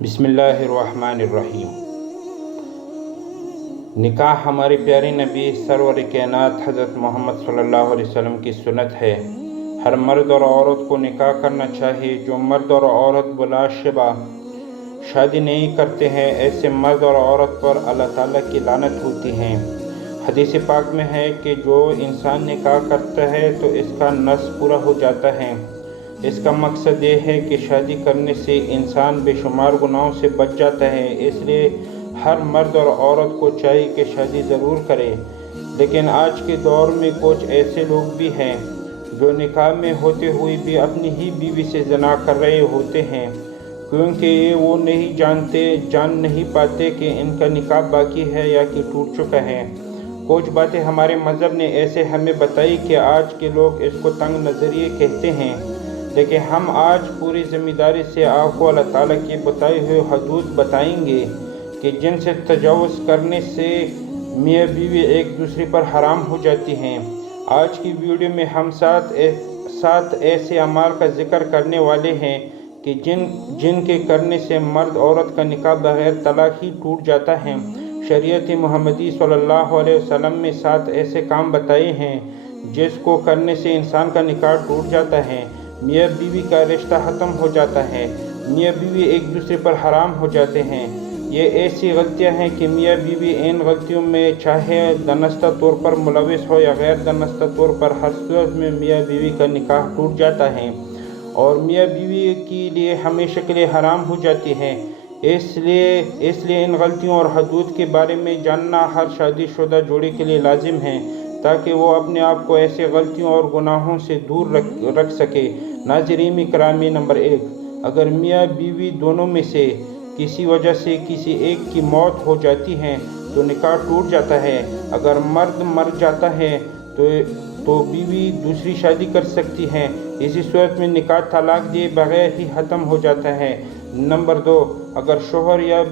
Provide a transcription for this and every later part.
بسم اللہ الرحمن الرحیم۔ نکاح ہمارے پیارے نبی سرور کائنات حضرت محمد صلی اللہ علیہ وسلم کی سنت ہے۔ ہر مرد اور عورت کو نکاح کرنا چاہیے۔ جو مرد اور عورت بلا شبہ شادی نہیں کرتے ہیں، ایسے مرد اور عورت پر اللہ تعالیٰ کی لعنت ہوتی ہے۔ حدیث پاک میں ہے کہ جو انسان نکاح کرتا ہے تو اس کا نسل پورا ہو جاتا ہے۔ اس کا مقصد یہ ہے کہ شادی کرنے سے انسان بے شمار گناہوں سے بچ جاتا ہے۔ اس لیے ہر مرد اور عورت کو چاہیے کہ شادی ضرور کرے۔ لیکن آج کے دور میں کچھ ایسے لوگ بھی ہیں جو نکاح میں ہوتے ہوئے بھی اپنی ہی بیوی سے زنا کر رہے ہوتے ہیں، کیونکہ یہ وہ جان نہیں پاتے کہ ان کا نکاح باقی ہے یا کہ ٹوٹ چکا ہے۔ کچھ باتیں ہمارے مذہب نے ایسے ہمیں بتائی کہ آج کے لوگ اس کو تنگ نظریے کہتے ہیں، لیکن ہم آج پوری ذمہ داری سے آپ کو اللہ تعالیٰ کی بتائی ہوئی حدود بتائیں گے کہ جن سے تجاوز کرنے سے میاں بیوی ایک دوسرے پر حرام ہو جاتی ہیں۔ آج کی ویڈیو میں ہم سات ایسے اعمال کا ذکر کرنے والے ہیں کہ جن کے کرنے سے مرد عورت کا نکاح بغیر طلاق ہی ٹوٹ جاتا ہے۔ شریعت محمدی صلی اللہ علیہ وسلم میں 7 ایسے کام بتائے ہیں جس کو کرنے سے انسان کا نکاح ٹوٹ جاتا ہے، میاں بیوی کا رشتہ ختم ہو جاتا ہے، میاں بیوی ایک دوسرے پر حرام ہو جاتے ہیں۔ یہ ایسی غلطیاں ہیں کہ میاں بیوی ان غلطیوں میں چاہے دانستہ طور پر ملوث ہو یا غیر دانستہ طور پر، ہر صورت میں میاں بیوی کا نکاح ٹوٹ جاتا ہے اور میاں بیوی کے لیے ہمیشہ کے لیے حرام ہو جاتی ہے۔ اس لیے ان غلطیوں اور حدود کے بارے میں جاننا ہر شادی شدہ جوڑے کے لیے لازم ہے، تاکہ وہ اپنے آپ کو ایسے غلطیوں اور گناہوں سے دور رکھ سکے۔ ناظرین اکرامی، نمبر 1، اگر میاں بیوی دونوں میں سے کسی وجہ سے کسی ایک کی موت ہو جاتی ہے تو نکاح ٹوٹ جاتا ہے۔ اگر مرد مر جاتا ہے تو بیوی دوسری شادی کر سکتی ہے۔ اسی صورت میں نکاح طلاق دیے بغیر ہی ختم ہو جاتا ہے۔ نمبر 2، اگر شوہر یا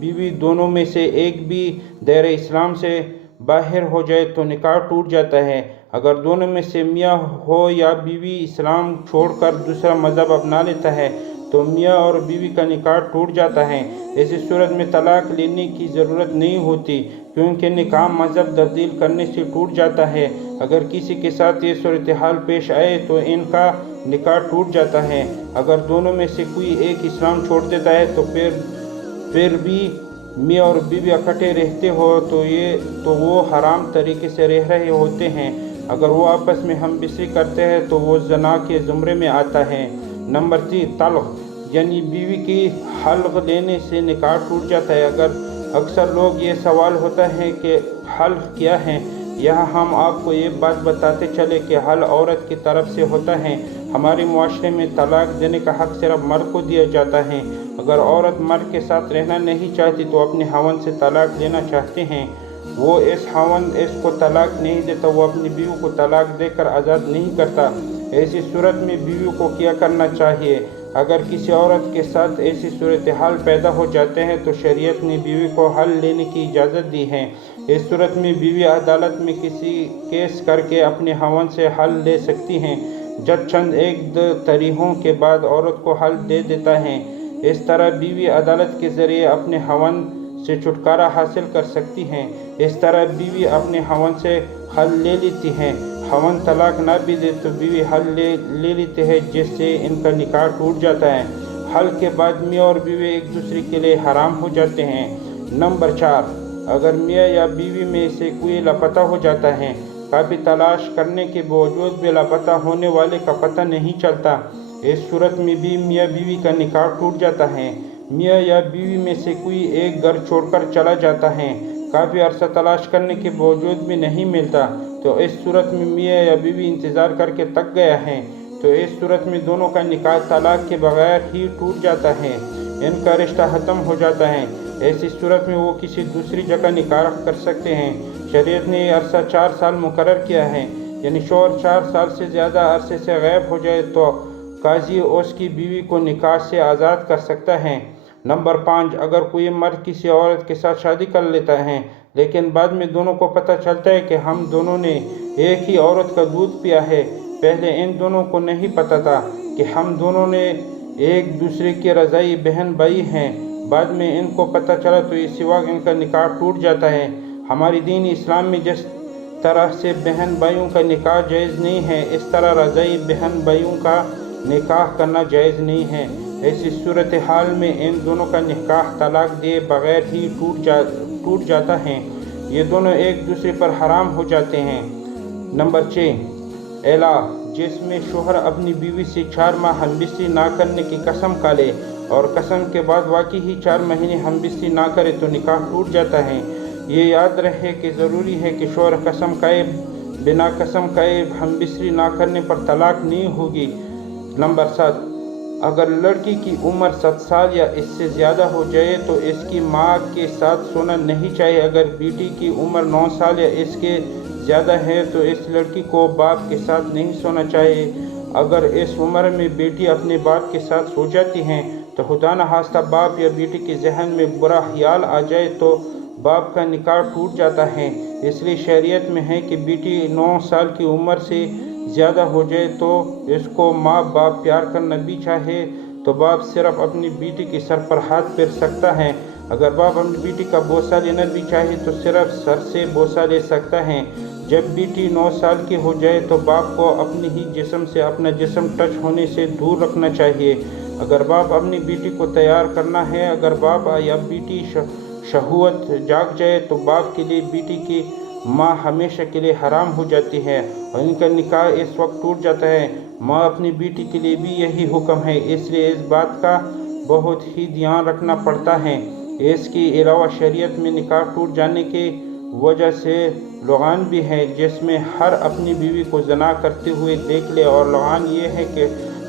بیوی دونوں میں سے ایک بھی دائرہ اسلام سے باہر ہو جائے تو نکاح ٹوٹ جاتا ہے۔ اگر دونوں میں سے میاں ہو یا بیوی اسلام چھوڑ کر دوسرا مذہب اپنا لیتا ہے تو میاں اور بیوی کا نکاح ٹوٹ جاتا ہے۔ ایسی صورت میں طلاق لینے کی ضرورت نہیں ہوتی، کیونکہ نکاح مذہب تبدیل کرنے سے ٹوٹ جاتا ہے۔ اگر کسی کے ساتھ یہ صورتحال پیش آئے تو ان کا نکاح ٹوٹ جاتا ہے۔ اگر دونوں میں سے کوئی ایک اسلام چھوڑ دیتا ہے تو پھر بھی میاں اور بیوی اکٹھے رہتے ہو تو وہ حرام طریقے سے رہ رہے ہوتے ہیں۔ اگر وہ آپس میں ہم بستری کرتے ہیں تو وہ زنا کے زمرے میں آتا ہے۔ نمبر 3، طلاق یعنی بیوی کی حلق لینے سے نکاح ٹوٹ جاتا ہے۔ اکثر لوگ یہ سوال ہوتا ہے کہ حلق کیا ہے؟ یہاں ہم آپ کو یہ بات بتاتے چلے کہ حلق عورت کی طرف سے ہوتا ہے۔ ہمارے معاشرے میں طلاق دینے کا حق صرف مرد کو دیا جاتا ہے۔ اگر عورت مرد کے ساتھ رہنا نہیں چاہتی تو اپنے خاوند سے طلاق لینا چاہتے ہیں، وہ خاوند اس کو طلاق نہیں دیتا، وہ اپنی بیوی کو طلاق دے کر آزاد نہیں کرتا۔ ایسی صورت میں بیوی کو کیا کرنا چاہیے؟ اگر کسی عورت کے ساتھ ایسی صورتحال پیدا ہو جاتے ہیں تو شریعت نے بیوی کو حل لینے کی اجازت دی ہے۔ اس صورت میں بیوی عدالت میں کسی کیس کر کے اپنے خاوند سے حل لے سکتی ہیں۔ جج چند ایک دو طریقوں کے بعد عورت کو حل دے دیتا ہے۔ اس طرح بیوی عدالت کے ذریعے اپنے خاوند سے چھٹکارا حاصل کر سکتی ہے۔ اس طرح بیوی اپنے خاوند سے حل لے لیتی ہے۔ خاوند طلاق نہ بھی دے تو بیوی حل لے لیتی ہے، جس سے ان کا نکاح ٹوٹ جاتا ہے۔ حل کے بعد میاں اور بیوی ایک دوسرے کے لیے حرام ہو جاتے ہیں۔ نمبر 4، اگر میاں یا بیوی میں سے کوئی لاپتہ ہو جاتا ہے، کافی تلاش کرنے کے باوجود بھی لاپتہ ہونے والے کا پتہ نہیں چلتا، اس صورت میں بھی میاں بیوی کا نکاح ٹوٹ جاتا ہے۔ میاں یا بیوی میں سے کوئی ایک گھر چھوڑ کر چلا جاتا ہے، کافی عرصہ تلاش کرنے کے باوجود بھی نہیں ملتا، تو اس صورت میں میاں یا بیوی انتظار کر کے تک گیا ہے، تو اس صورت میں دونوں کا نکاح طلاق کے بغیر ہی ٹوٹ جاتا ہے، ان کا رشتہ ختم ہو جاتا ہے۔ ایسی صورت میں وہ کسی دوسری جگہ نکاح کر سکتے ہیں۔ شریعت نے یہ عرصہ 4 سال مقرر کیا ہے، یعنی شوہر 4 سال سے زیادہ عرصے سے غائب ہو جائے تو قاضی اس کی بیوی کو نکاح سے آزاد کر سکتا ہے۔ نمبر 5، اگر کوئی مرد کسی عورت کے ساتھ شادی کر لیتا ہے لیکن بعد میں دونوں کو پتہ چلتا ہے کہ ہم دونوں نے ایک ہی عورت کا دودھ پیا ہے، پہلے ان دونوں کو نہیں پتہ تھا کہ ہم دونوں نے ایک دوسرے کے رضاعی بہن بھائی ہیں، بعد میں ان کو پتہ چلا تو اسی وقت ان کا نکاح ٹوٹ جاتا ہے۔ ہماری دین اسلام میں جس طرح سے بہن بھائیوں کا نکاح جائز نہیں ہے، اس طرح رضاعی بہن بھائیوں کا نکاح کرنا جائز نہیں ہے۔ ایسی صورتحال میں ان دونوں کا نکاح طلاق دیے بغیر ہی ٹوٹ جاتا ہے۔ یہ دونوں ایک دوسرے پر حرام ہو جاتے ہیں۔ نمبر 6، اعلا، جس میں شوہر اپنی بیوی سے 4 ماہ ہم بستری نہ کرنے کی قسم کھا لے اور قسم کے بعد واقعی ہی 4 مہینے ہم بستری نہ کرے تو نکاح ٹوٹ جاتا ہے۔ یہ یاد رہے کہ ضروری ہے کہ شوہر قسم کھائے، بنا قسم کھائے ہم بستری نہ کرنے پر طلاق نہیں ہوگی۔ نمبر 7، اگر لڑکی کی عمر 7 سال یا اس سے زیادہ ہو جائے تو اس کی ماں کے ساتھ سونا نہیں چاہیے۔ اگر بیٹی کی عمر 9 سال یا اس کے زیادہ ہے تو اس لڑکی کو باپ کے ساتھ نہیں سونا چاہیے۔ اگر اس عمر میں بیٹی اپنے باپ کے ساتھ سو جاتی ہے تو خدا نخواستہ باپ یا بیٹی کے ذہن میں برا خیال آ جائے تو باپ کا نکاح ٹوٹ جاتا ہے۔ اس لیے شریعت میں ہے کہ بیٹی 9 سال کی عمر سے زیادہ ہو جائے تو اس کو ماں باپ پیار کرنا بھی چاہے تو باپ صرف اپنی بیٹی کے سر پر ہاتھ پھیر سکتا ہے۔ اگر باپ اپنی بیٹی کا بوسہ لینا بھی چاہے تو صرف سر سے بوسہ لے سکتا ہے۔ جب بیٹی 9 سال کی ہو جائے تو باپ کو اپنے ہی جسم سے اپنا جسم ٹچ ہونے سے دور رکھنا چاہیے۔ اگر باپ اپنی بیٹی کو تیار کرنا ہے، اگر باپ یا بیٹی شہوت جاگ جائے تو باپ کے لیے بیٹی کی ماں ہمیشہ کے لیے حرام ہو جاتی ہے اور ان کا نکاح اس وقت ٹوٹ جاتا ہے۔ ماں اپنی بیٹی کے لیے بھی یہی حکم ہے، اس لیے اس بات کا بہت ہی دھیان رکھنا پڑتا ہے۔ اس کے علاوہ شریعت میں نکاح ٹوٹ جانے کی وجہ سے لعان بھی ہے، جس میں ہر اپنی بیوی کو زنا کرتے ہوئے دیکھ لے، اور لعان یہ ہے کہ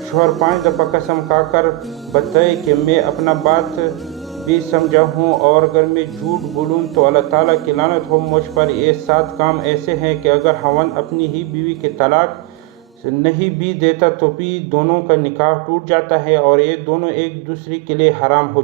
شوہر 5 دفعہ قسم کھا کر بتائے کہ میں اپنا بات بھی سمجھا ہوں اور اگر میں جھوٹ بولوں تو اللہ تعالیٰ کی لعنت ہو مجھ پر۔ یہ 7 کام ایسے ہیں کہ اگر خاوند اپنی ہی بیوی کے طلاق نہیں بھی دیتا تو بھی دونوں کا نکاح ٹوٹ جاتا ہے اور یہ دونوں ایک دوسرے کے لیے حرام ہو